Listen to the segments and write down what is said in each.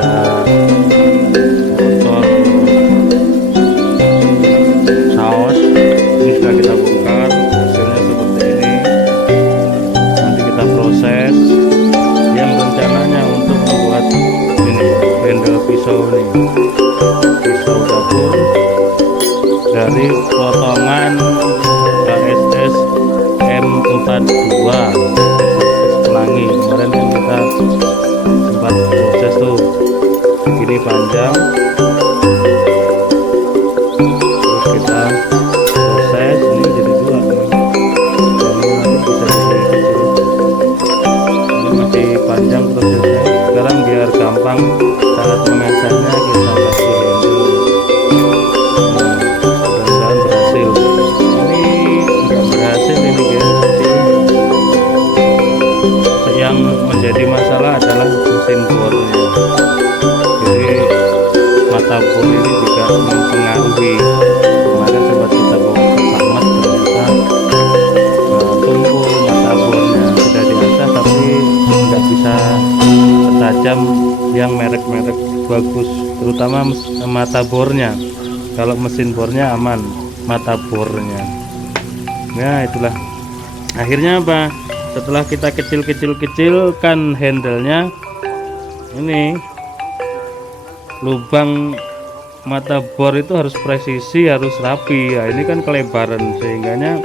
ada botol saus. Ini sudah kita bongkar, hasilnya seperti ini. Nanti kita proses. Yang rencananya untuk membuat ini handle pisau nih, pisau dapur dari potongan KSS M42 pelangi. Kemarin kan kita sempat proses tuh, ini panjang, terus kita proses ini jadi dua nih. Jadi nanti bisa jadi kecil. Ini masih panjang prosesnya. Sekarang biar gampang saat memasaknya kita kasih handle. Mudah-mudahan berhasil. Ini enggak berhasil ini guys. Yang menjadi masalah adalah mesin bornya. Jadi mata bor ini juga mempengaruhi. Kemarin sempat kita bawa ke Samet, ternyata tumpul mata bornya. Sudah diasah tapi nggak bisa setajam yang merek-merek bagus, terutama mata bornya. Kalau mesin bornya aman, mata bornya. Nah itulah akhirnya apa, setelah kita kecil-kecilkan handle-nya, ini lubang mata bor itu harus presisi, harus rapi ya. Ini kan kelebaran sehingganya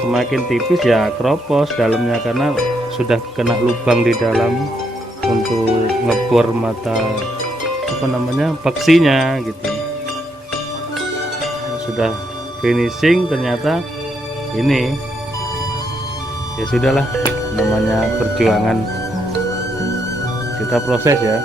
semakin tipis ya keropos dalamnya, karena sudah kena lubang di dalam untuk ngebor mata apa namanya paksinya gitu. Sudah finishing ternyata ini ya sudahlah, namanya perjuangan, kita proses ya.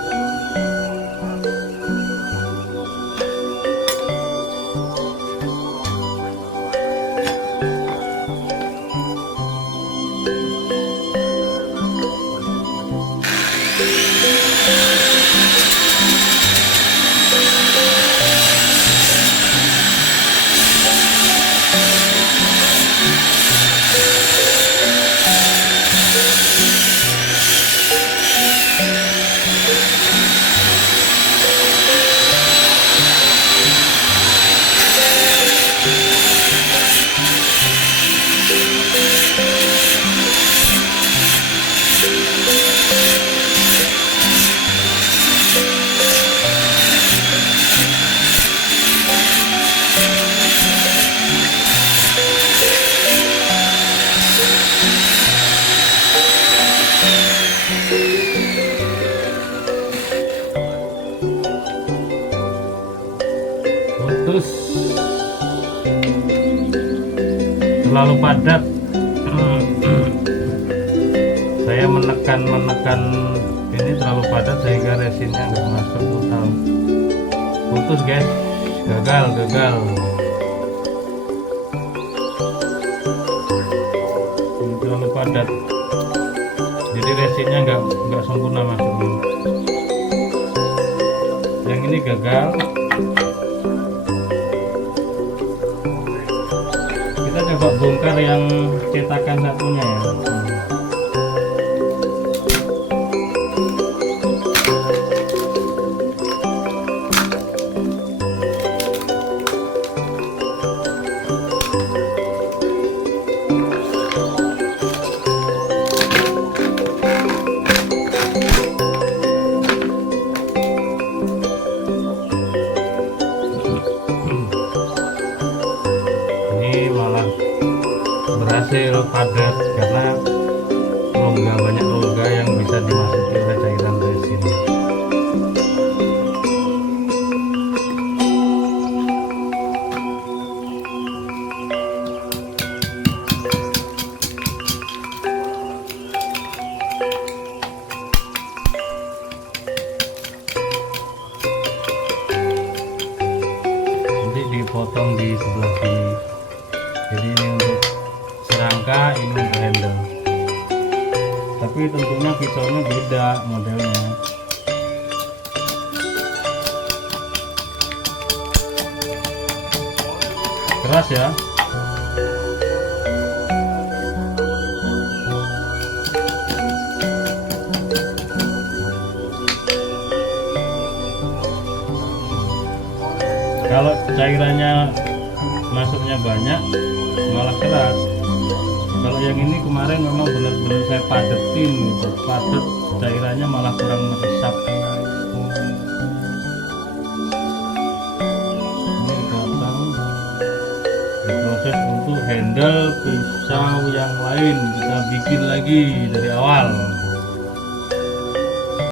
Putus, terlalu padat. Saya menekan ini terlalu padat sehingga resinnya nggak masuk total. Putus guys, gagal. Ini terlalu padat, jadi resinnya nggak sempurna masuknya. Yang ini gagal. Kita coba bongkar yang cetakan satunya ya. Berhasil padat karena banyak rongga yang bisa dimasuki oleh cairan resin. Nanti dipotong di sebelah sini. Jadi ini untuk serangka, ini untuk handle. Tapi tentunya pisaunya beda modelnya. Keras ya. cairannya masuknya banyak malah keras. Kalau yang ini kemarin memang benar-benar saya padetin gitu, padet, cairannya malah kurang meresap. Ini dipotong, diproses untuk handle pisau yang lain, kita bikin lagi dari awal.